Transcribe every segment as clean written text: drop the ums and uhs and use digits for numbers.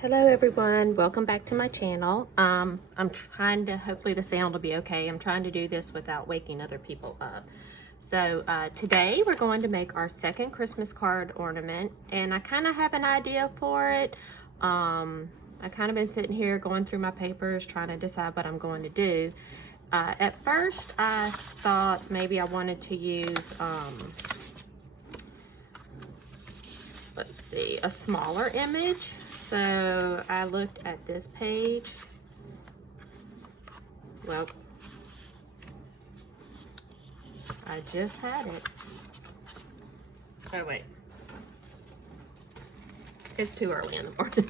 Hello everyone, welcome back to my channel. I'm trying to, hopefully the sound will be okay. I'm trying to do this without waking other people up. So today we're going to make our second Christmas card ornament, and I kind of have an idea for it. I kind of been sitting here going through my papers trying to decide what I'm going to do. At first I thought maybe I wanted to use let's see, a smaller image. So I looked at this page. Well, I just had it. Oh wait, it's too early in the morning.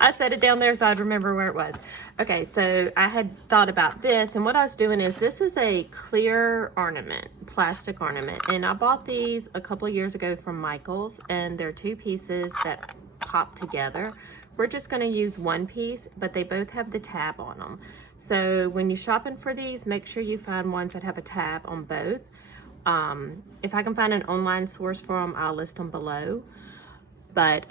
I set it down there so I'd remember where it was. Okay, so I had thought about this, and what I was doing is, this is a clear ornament, plastic ornament, and I bought these a couple of years ago from Michael's, and they're two pieces that pop together. We're just going to use one piece, but they both have the tab on them. So when you're shopping for these, make sure you find ones that have a tab on both. If I can find an online source for them, I'll list them below. But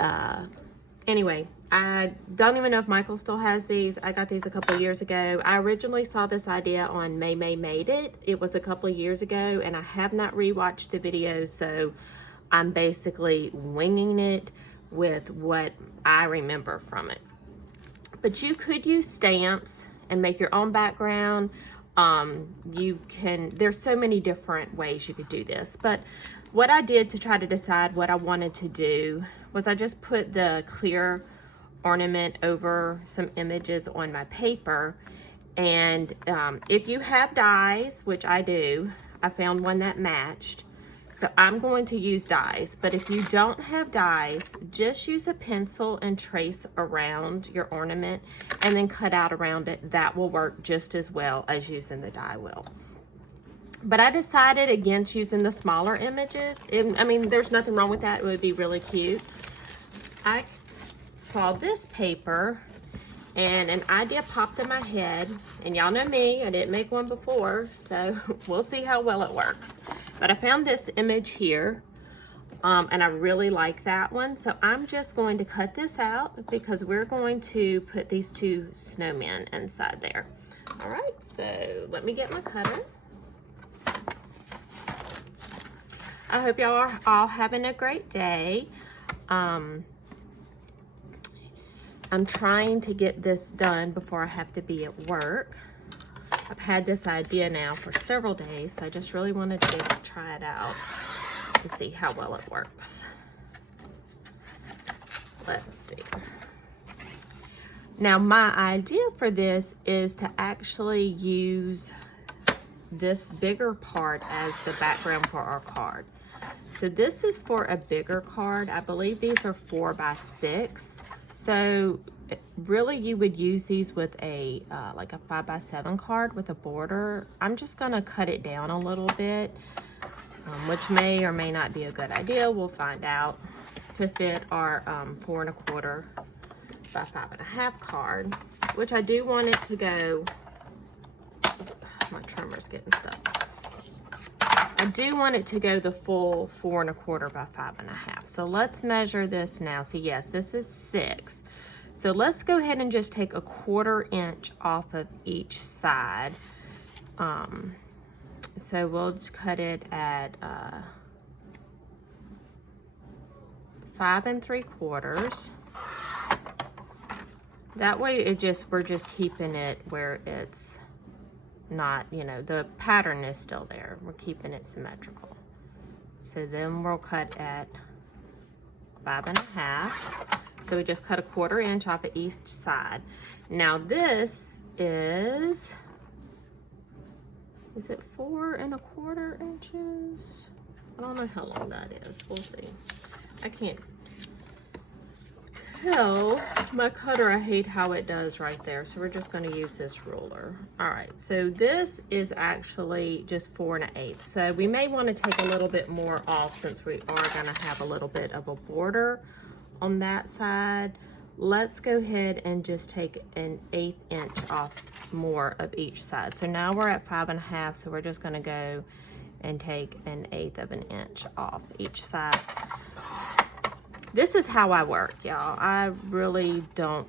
anyway, I don't even know if Michael still has these. I got these a couple of years ago. I originally saw this idea on May Made It. It was a couple of years ago, and I have not rewatched the video, so I'm basically winging it with what I remember from it. But you could use stamps and make your own background. There's so many different ways you could do this, but what I did to try to decide what I wanted to do was I just put the clear ornament over some images on my paper. And if you have dies, which I do, I found one that matched. So I'm going to use dies, but if you don't have dies, just use a pencil and trace around your ornament and then cut out around it. That will work just as well as using the die will. But I decided against using the smaller images. I mean, there's nothing wrong with that. It would be really cute. I saw this paper and an idea popped in my head, and y'all know me, I didn't make one before, so we'll see how well it works. But I found this image here, and I really like that one, so I'm just going to cut this out because we're going to put these two snowmen inside there. All right, so let me get my cutter. I hope y'all are all having a great day. I'm trying to get this done before I have to be at work. I've had this idea now for several days, so I just really wanted to try it out and see how well it works. Let's see. Now, my idea for this is to actually use this bigger part as the background for our card. So this is for a bigger card. I believe these are 4 by 6. So really you would use these with a like a 5 by 7 card with a border. I'm just gonna cut it down a little bit, which may or may not be a good idea. We'll find out, to fit our 4 1/4 by 5 1/2 card, which I do want it to go. My trimmer's getting stuck. I do want it to go the full 4 1/4 by 5 1/2. So let's measure this now. So yes, this is 6. So let's go ahead and just take a 1/4 inch off of each side. So we'll just cut it at 5 3/4. That way we're just keeping it where it's not, you know, the pattern is still there. We're keeping it symmetrical. So then we'll cut at 5 1/2. So we just cut a 1/4 inch off of each side. Now this is it 4 1/4 inches? I don't know how long that is. We'll see. I can't tell. My cutter, I hate how it does right there. So we're just going to use this ruler. All right, so this is actually just 4 1/8. So we may want to take a little bit more off since we are going to have a little bit of a border on that side. Let's go ahead and just take an 1/8 inch off more of each side. So now we're at 5 1/2. So we're just going to go and take an 1/8 of an inch off each side. this is how I work, y'all. I really don't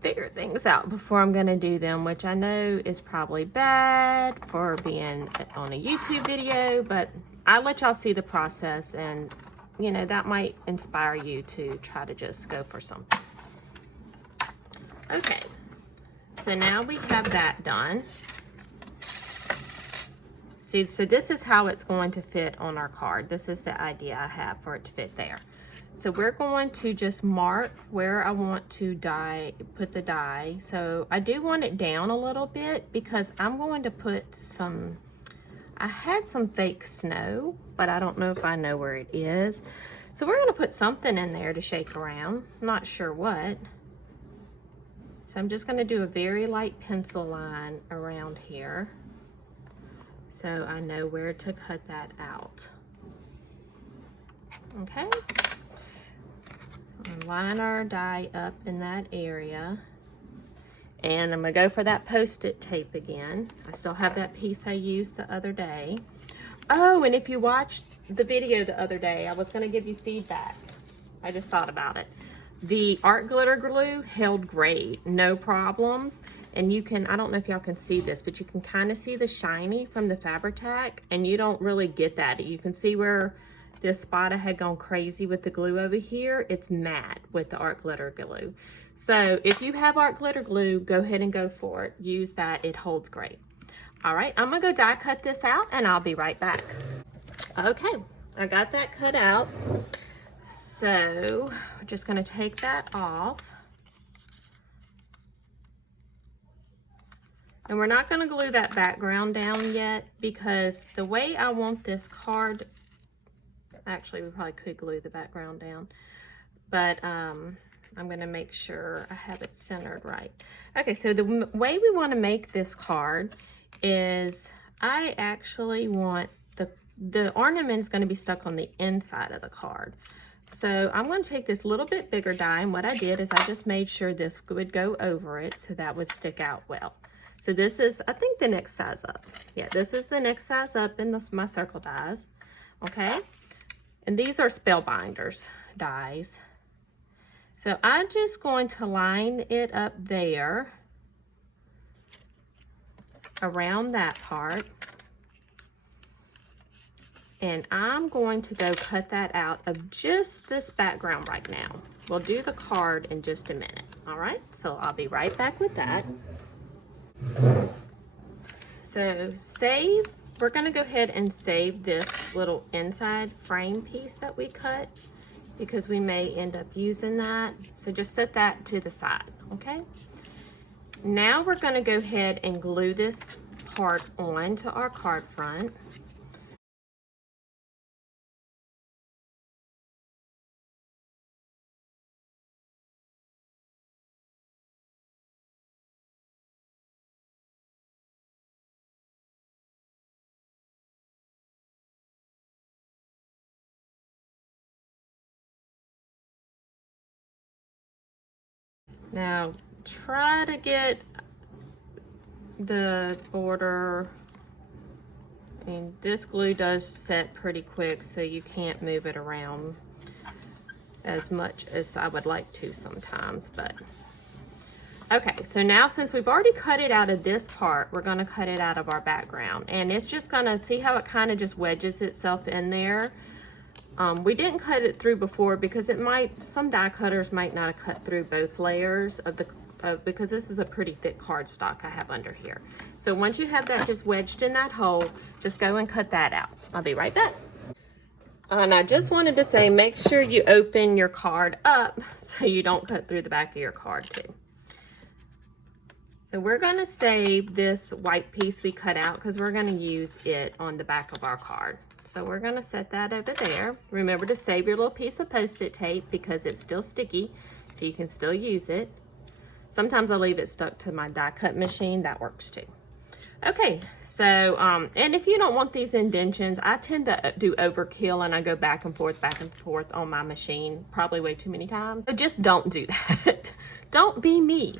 figure things out before I'm gonna do them, which I know is probably bad for being on a YouTube video, but I let y'all see the process, and you know, that might inspire you to try to just go for something. Okay, so now we have that done. See, so this is how it's going to fit on our card. This is the idea I have for it to fit there. So we're going to just mark where I want to put the die. So I do want it down a little bit because I'm going to put some, I had some fake snow, but I don't know if I know where it is. So we're gonna put something in there to shake around. I'm not sure what. So I'm just gonna do a very light pencil line around here, so I know where to cut that out. Okay. Line our die up in that area. And I'm gonna go for that Post-it tape again. I still have that piece I used the other day. Oh, and if you watched the video the other day, I was gonna give you feedback. I just thought about it. The art glitter glue held great, no problems. And you can, I don't know if y'all can see this, but you can kind of see the shiny from the Fabri-Tac, and you don't really get that. You can see where this spot I had gone crazy with the glue over here. It's matte with the art glitter glue. So if you have art glitter glue, go ahead and go for it. Use that, it holds great. All right, I'm gonna go die cut this out and I'll be right back. Okay, I got that cut out. So we're just gonna take that off. And we're not gonna glue that background down yet because the way I want this card, actually we probably could glue the background down, but I'm gonna make sure I have it centered right. Okay, so the way we wanna make this card is I actually want the ornament is gonna be stuck on the inside of the card. So I'm going to take this little bit bigger die, and what I did is I just made sure this would go over it so that would stick out well. So this is, I think, the next size up. Yeah, this is the next size up in my circle dies. Okay, and these are Spellbinders dies. So I'm just going to line it up there around that part. And I'm going to go cut that out of just this background right now. We'll do the card in just a minute. All right, so I'll be right back with that. So we're gonna go ahead and save this little inside frame piece that we cut because we may end up using that. So just set that to the side, okay? Now we're gonna go ahead and glue this part onto our card front. Now, try to get the border, I mean, this glue does set pretty quick, so you can't move it around as much as I would like to sometimes, but. Okay, so now since we've already cut it out of this part, we're gonna cut it out of our background. And it's just gonna, see how it kind of just wedges itself in there? We didn't cut it through before because it might, some die cutters might not have cut through both layers of the, because this is a pretty thick cardstock I have under here. So once you have that just wedged in that hole, just go and cut that out. I'll be right back. And I just wanted to say, make sure you open your card up so you don't cut through the back of your card too. So we're gonna save this white piece we cut out because we're gonna use it on the back of our card. So we're gonna set that over there. Remember to save your little piece of Post-it tape because it's still sticky, so you can still use it. Sometimes I leave it stuck to my die cut machine, that works too. Okay, so, and if you don't want these indentions, I tend to do overkill and I go back and forth on my machine, probably way too many times. So just don't do that. Don't be me.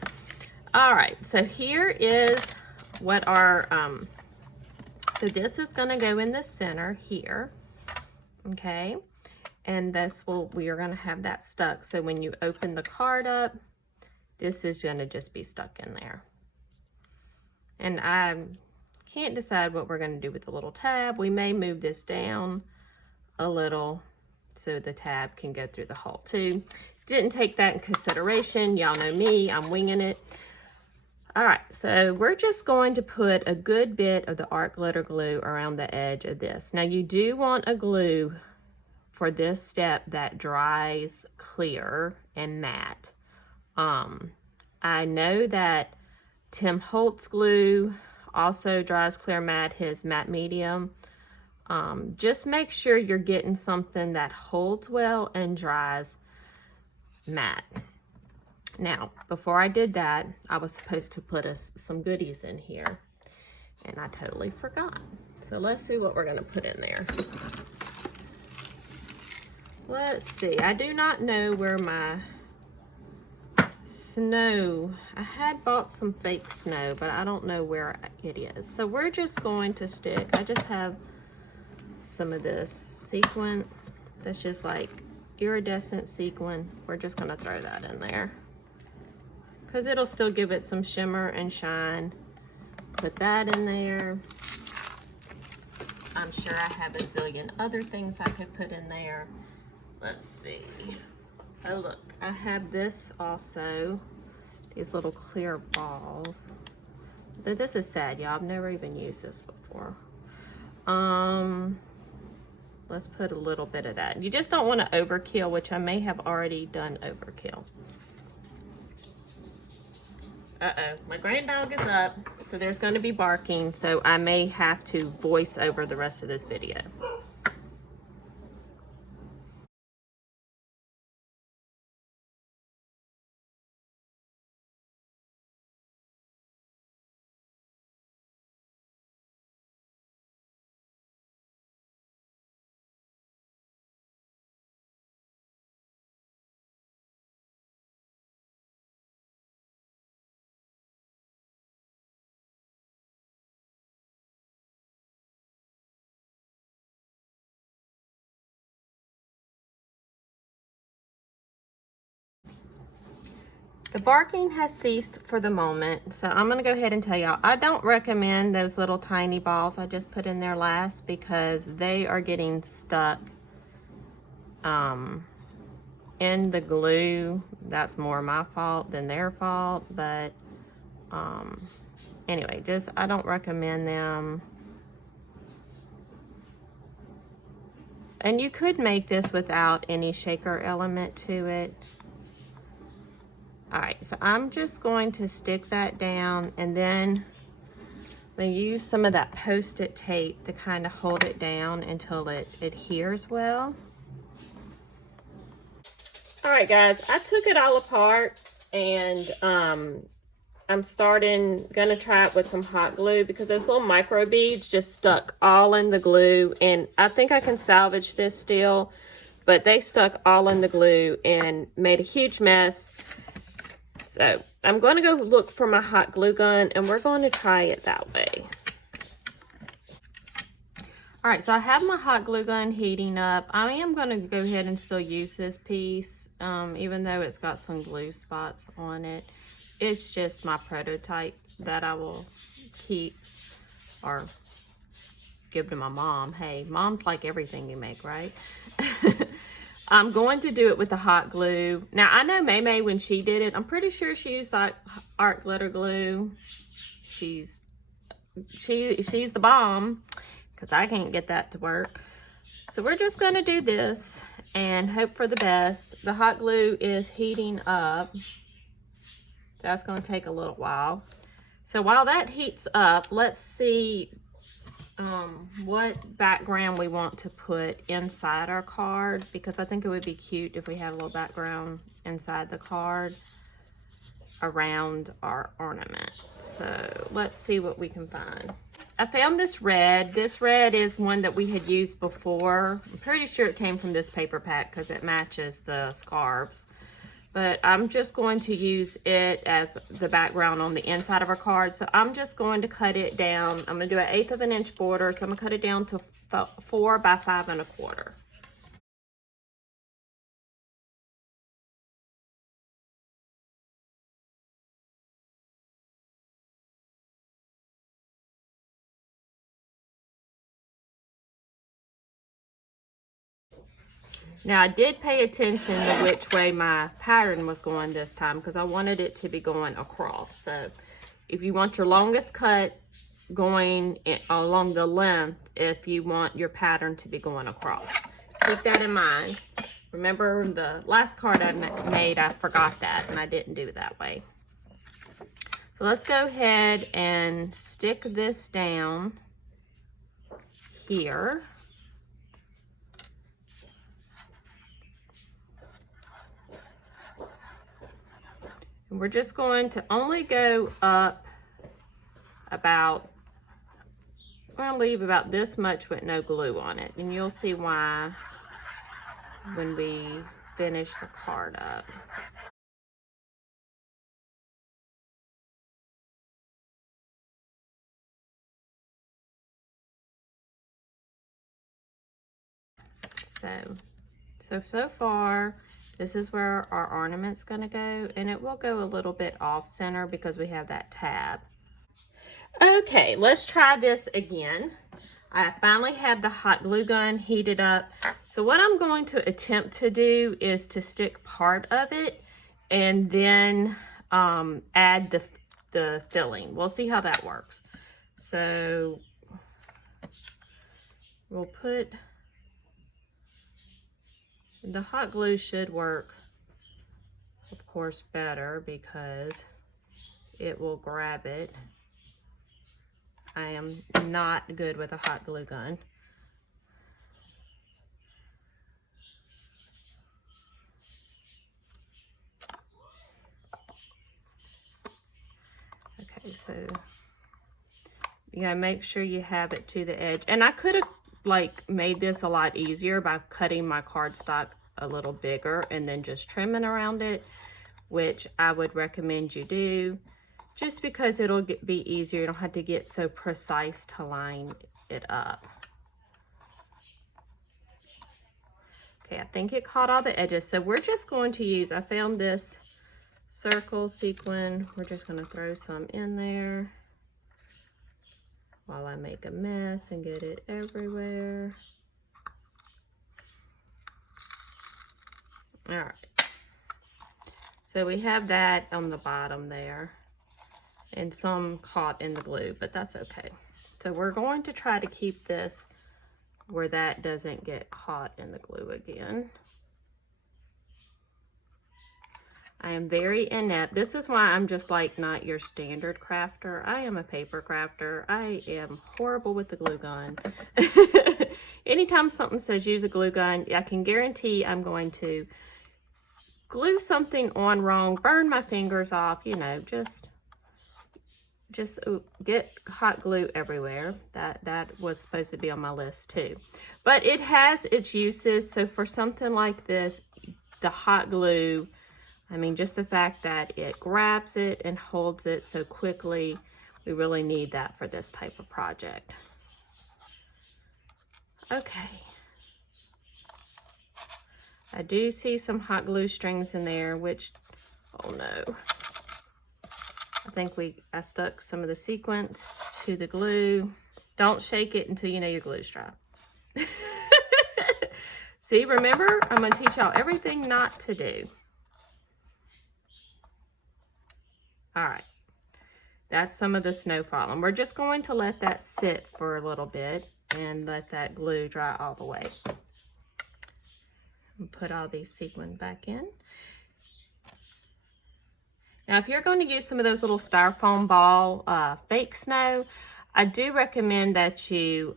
All right, so here is what our, so this is gonna go in the center here, okay? and we are going to have that stuck. So when you open the card up, this is going to just be stuck in there. And I can't decide what we're going to do with the little tab. We may move this down a little so the tab can go through the hole too. Didn't take that in consideration. Y'all know me, I'm winging it. All right, so we're just going to put a good bit of the art glitter glue around the edge of this. Now you do want a glue for this step that dries clear and matte. I know that Tim Holtz glue also dries clear matte, his matte medium. Just make sure you're getting something that holds well and dries matte. Now, before I did that, I was supposed to put some goodies in here, and I totally forgot. So let's see what we're gonna put in there. Let's see, I do not know where my snow, I had bought some fake snow, but I don't know where it is. So we're just going to stick, I just have some of this sequin that's just like iridescent sequin. We're just gonna throw that in there because it'll still give it some shimmer and shine. Put that in there. I'm sure I have a zillion other things I could put in there. Let's see. Oh look, I have this also. These little clear balls. This is sad, y'all. I've never even used this before. Let's put a little bit of that. You just don't want to overkill, which I may have already done overkill. Uh-oh, my grand dog is up, so there's going to be barking, so I may have to voice over the rest of this video. The barking has ceased for the moment, so I'm going to go ahead and tell y'all, I don't recommend those little tiny balls I just put in there last because they are getting stuck in the glue. That's more my fault than their fault, but anyway, I don't recommend them. And you could make this without any shaker element to it. All right, so I'm just going to stick that down, and then I'm going to use some of that Post-it tape to kind of hold it down until it adheres well. All right, guys, I took it all apart, and I'm gonna try it with some hot glue because those little micro beads just stuck all in the glue, and I think I can salvage this still, but they stuck all in the glue and made a huge mess. So I'm going to go look for my hot glue gun, and we're going to try it that way. All right, so I have my hot glue gun heating up. I am going to go ahead and still use this piece, even though it's got some glue spots on it. It's just my prototype that I will keep or give to my mom. Hey, moms like everything you make, right? I'm going to do it with the hot glue. Now, I know May, when she did it, I'm pretty sure she used like art glitter glue. She's the bomb because I can't get that to work. So we're just going to do this and hope for the best. The hot glue is heating up. That's going to take a little while. So while that heats up, let's see what background we want to put inside our card, because I think it would be cute if we had a little background inside the card around our ornament. So let's see what we can find. I found this red. This red is one that we had used before. I'm pretty sure it came from this paper pack because it matches the scarves. But I'm just going to use it as the background on the inside of our card. So I'm just going to cut it down. I'm going to do 1/8 of an inch border. So I'm going to cut it down to 4 by 5 1/4. Now I did pay attention to which way my pattern was going this time because I wanted it to be going across. So if you want your longest cut going along the length, if you want your pattern to be going across, keep that in mind. Remember the last card I made, I forgot that and I didn't do it that way. So let's go ahead and stick this down here. And we're just going to only go up about, I'm going to leave about this much with no glue on it. And you'll see why when we finish the card up. So far, this is where our ornament's going to go, and it will go a little bit off center because we have that tab. Okay, let's try this again. I finally have the hot glue gun heated up. So what I'm going to attempt to do is to stick part of it and then add the filling. We'll see how that works. So we'll put, the hot glue should work, of course, better because it will grab it. I am not good with a hot glue gun. Okay, so you gotta make sure you have it to the edge. And I could have like made this a lot easier by cutting my cardstock a little bigger and then just trimming around it, which I would recommend you do, just because it'll be easier. You don't have to get so precise to line it up. Okay, I think it caught all the edges. So we're just going to use, I found this circle sequin. We're just going to throw some in there while I make a mess and get it everywhere. All right. So we have that on the bottom there and some caught in the glue, but that's okay. So we're going to try to keep this where that doesn't get caught in the glue again. I am very inept. This is why I'm just like not your standard crafter. I am a paper crafter. I am horrible with the glue gun. Anytime something says use a glue gun, I can guarantee I'm going to glue something on wrong, burn my fingers off, you know, just get hot glue everywhere. That was supposed to be on my list too. But it has its uses. So for something like this, the hot glue, I mean, just the fact that it grabs it and holds it so quickly, we really need that for this type of project. Okay. I do see some hot glue strings in there, which, oh no. I think I stuck some of the sequins to the glue. Don't shake it until you know your glue's dry. See, remember, I'm going to teach y'all everything not to do. All right, that's some of the snow falling. We're just going to let that sit for a little bit and let that glue dry all the way. And put all these sequins back in. Now, if you're going to use some of those little styrofoam ball fake snow, I do recommend that you,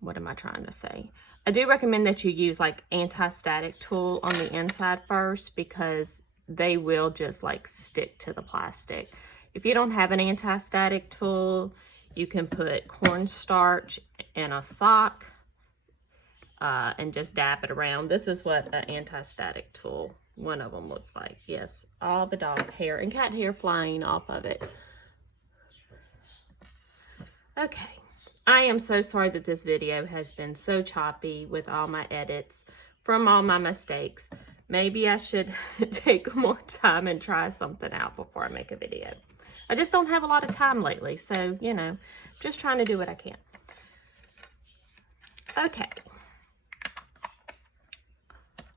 what am I trying to say? I do recommend that you use like anti-static tool on the inside first, because they will just like stick to the plastic. If you don't have an anti-static tool, you can put cornstarch in a sock and just dab it around. This is what an anti-static tool, one of them, looks like. Yes, all the dog hair and cat hair flying off of it. Okay, I am so sorry that this video has been so choppy with all my edits from all my mistakes. Maybe I should take more time and try something out before I make a video. I just don't have a lot of time lately, so, you know, just trying to do what I can. Okay.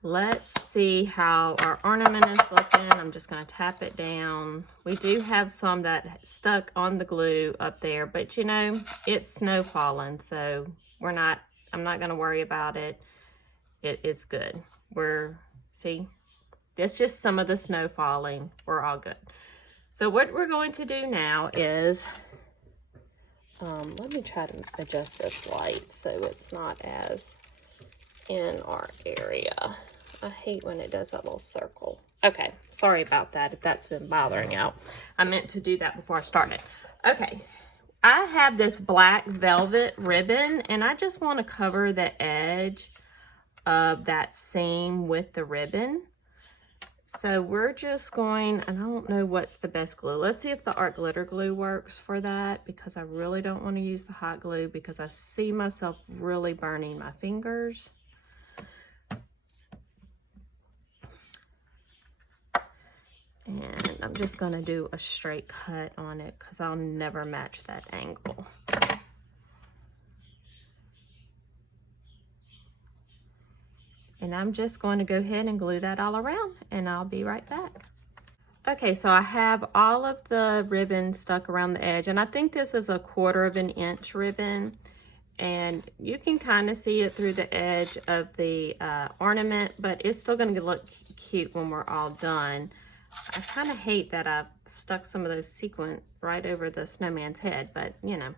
Let's see how our ornament is looking. I'm just going to tap it down. We do have some that stuck on the glue up there, but you know, it's snow falling, so I'm not going to worry about it. It's good. See, it's just some of the snow falling. We're all good. So what we're going to do now is, let me try to adjust this light so it's not as in our area. I hate when it does that little circle. Okay, sorry about that if that's been bothering you. I meant to do that before I started. Okay, I have this black velvet ribbon and I just want to cover the edge of that seam with the ribbon. So we're just going, and I don't know what's the best glue. Let's see if the art glitter glue works for that, because I really don't want to use the hot glue because I see myself really burning my fingers. And I'm just going to do a straight cut on it because I'll never match that angle. And I'm just going to go ahead and glue that all around, and I'll be right back. Okay, so I have all of the ribbon stuck around the edge, and I think this is a 1/4 inch ribbon, and you can kind of see it through the edge of the ornament, but it's still going to look cute when we're all done. I kind of hate that I've stuck some of those sequins right over the snowman's head, but you know,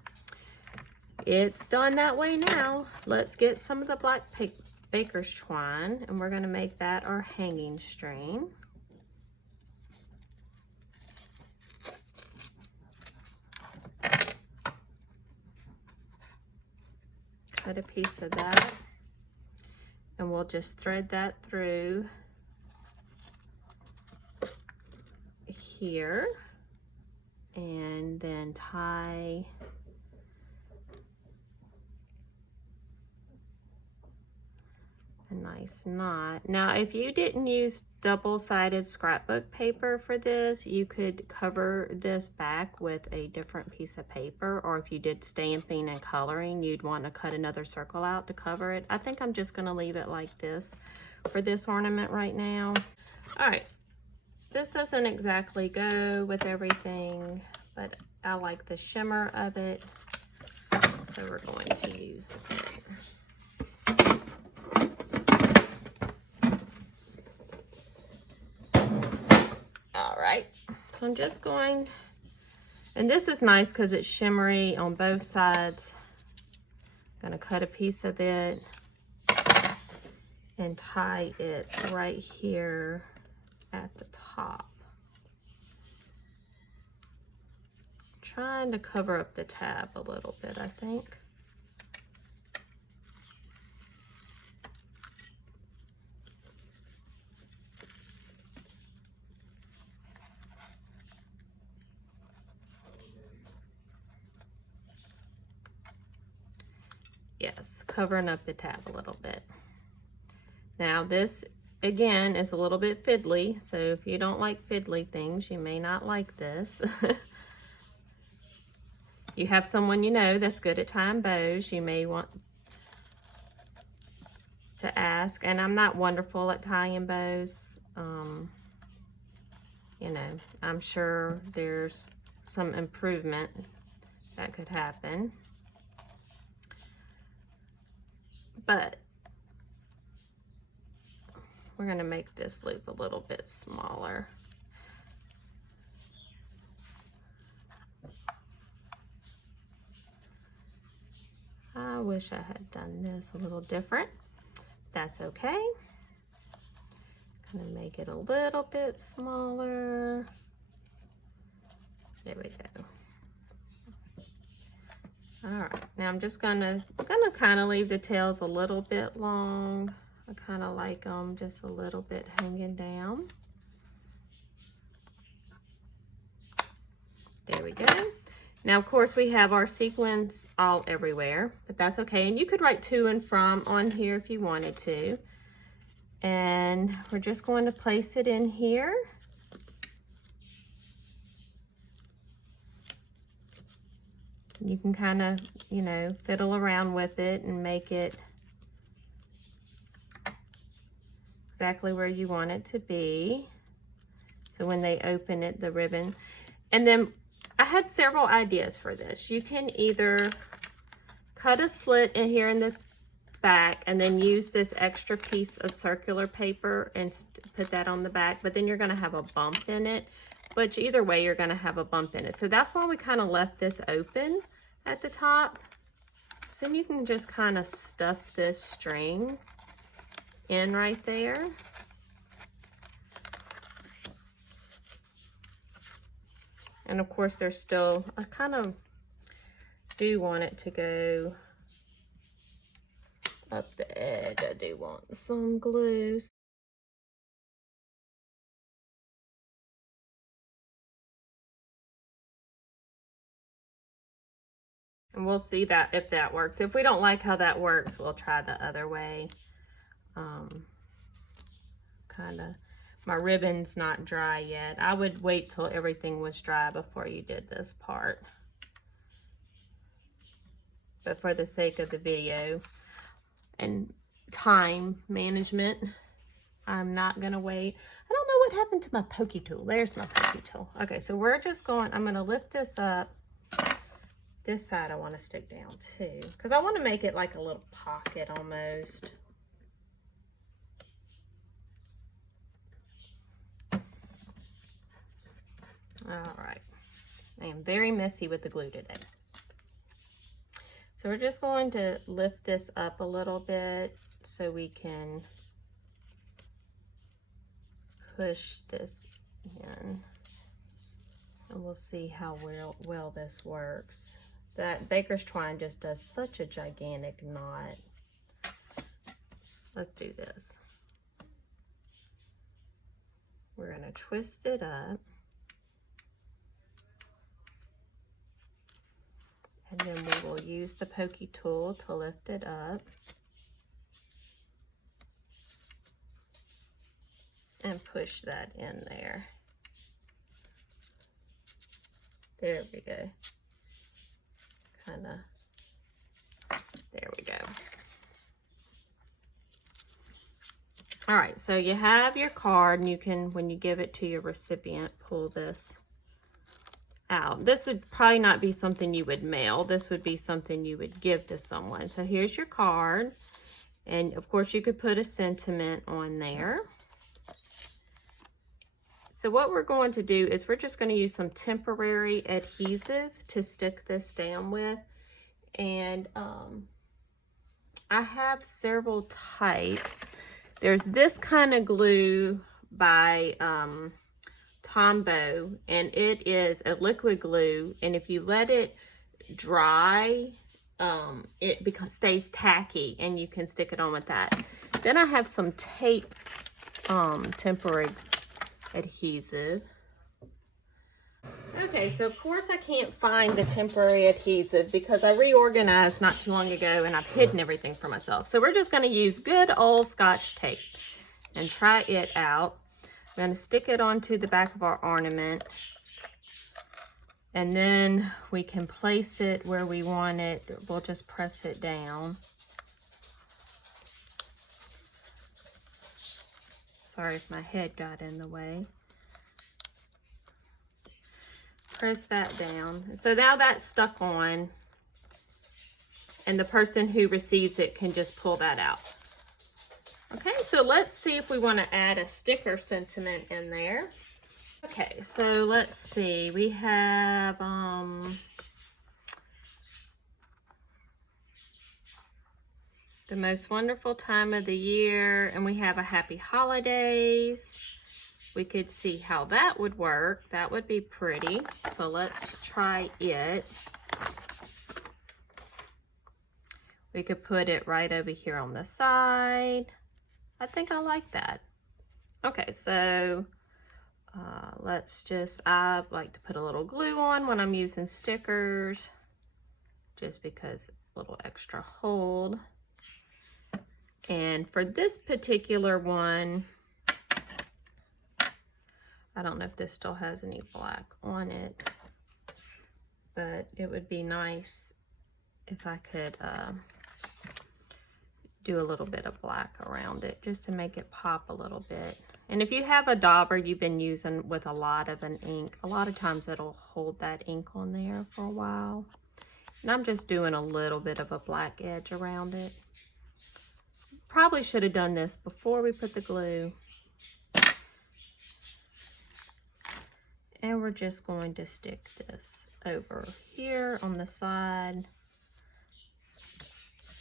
it's done that way now. Let's get some of the black baker's twine, and we're going to make that our hanging string. Cut a piece of that, and we'll just thread that through here, and then tie a nice knot. Now, if you didn't use double-sided scrapbook paper for this, you could cover this back with a different piece of paper, or if you did stamping and coloring, you'd want to cut another circle out to cover it. I think I'm just going to leave it like this for this ornament right now. All right. This doesn't exactly go with everything, but I like the shimmer of it, so we're going to use it. All right, so I'm just going, and this is nice because it's shimmery on both sides. I'm going to cut a piece of it and tie it right here at the top. Trying to cover up the tab a little bit, I think. Yes, covering up the tab a little bit. Now this, again, is a little bit fiddly, so if you don't like fiddly things, you may not like this. You have someone you know that's good at tying bows, you may want to ask, and I'm not wonderful at tying bows. You know, I'm sure there's some improvement that could happen. But we're going to make this loop a little bit smaller. I wish I had done this a little different. That's okay. Gonna make it a little bit smaller. There we go. All right, now I'm just gonna kind of leave the tails a little bit long. I kind of like them just a little bit hanging down. There we go. Now, of course, we have our sequins all everywhere, but that's okay. And you could write to and from on here if you wanted to. And we're just going to place it in here. You can kind of, you know, fiddle around with it and make it exactly where you want it to be. So when they open it, the ribbon. And then I had several ideas for this. You can either cut a slit in here in the back and then use this extra piece of circular paper and put that on the back, but then you're going to have a bump in it. But either way, you're going to have a bump in it. So that's why we kind of left this open at the top. So then you can just kind of stuff this string in right there. And of course, there's still, I kind of do want it to go up the edge. I do want some glue. And we'll see that if that works. If we don't like how that works, we'll try the other way. Kind of, my ribbon's not dry yet. I would wait till everything was dry before you did this part. But for the sake of the video and time management, I'm not gonna wait. I don't know what happened to my pokey tool. There's my pokey tool. Okay, so we're just going, I'm gonna lift this up. This side I wanna stick down too, because I wanna make it like a little pocket almost. All right, I am very messy with the glue today. So we're just going to lift this up a little bit so we can push this in. And we'll see how well this works. That baker's twine just does such a gigantic knot. Let's do this. We're gonna twist it up. And then we will use the pokey tool to lift it up. And push that in there. There we go. Kinda, there we go. All right, so you have your card and you can, when you give it to your recipient, pull this out. This would probably not be something you would mail. This would be something you would give to someone. So here's your card. And of course you could put a sentiment on there. So what we're going to do is we're just going to use some temporary adhesive to stick this down with. And I have several types. There's this kind of glue by Tombow, and it is a liquid glue, and if you let it dry, it stays tacky, and you can stick it on with that. Then I have some tape temporary adhesive. Okay, so of course I can't find the temporary adhesive because I reorganized not too long ago and I've hidden everything for myself. So we're just going to use good old Scotch tape and try it out. I'm going to stick it onto the back of our ornament, and then we can place it where we want it. We'll just press it down. Sorry if my head got in the way. Press that down. So now that's stuck on, and the person who receives it can just pull that out. Okay, so let's see if we want to add a sticker sentiment in there. Okay, so let's see. We have the most wonderful time of the year, and we have a happy holidays. We could see how that would work. That would be pretty. So let's try it. We could put it right over here on the side. I think I like that. Okay, so let's just, I like to put a little glue on when I'm using stickers, just because a little extra hold. And for this particular one, I don't know if this still has any black on it, but it would be nice if I could do a little bit of black around it just to make it pop a little bit. And if you have a dauber you've been using with a lot of an ink, a lot of times it'll hold that ink on there for a while. And I'm just doing a little bit of a black edge around it. Probably should have done this before we put the glue. And we're just going to stick this over here on the side.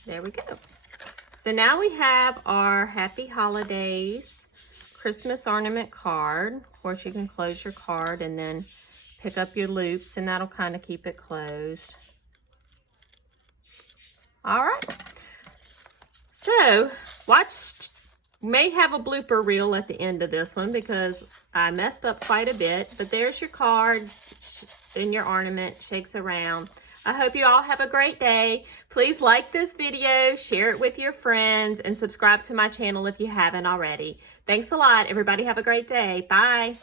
There we go. So now we have our Happy Holidays Christmas ornament card. Of course, you can close your card and then pick up your loops, and that'll kind of keep it closed. All right. So, may have a blooper reel at the end of this one because I messed up quite a bit, but there's your cards and your ornament, shakes around. I hope you all have a great day. Please like this video, share it with your friends, and subscribe to my channel if you haven't already. Thanks a lot, everybody. Have a great day. Bye.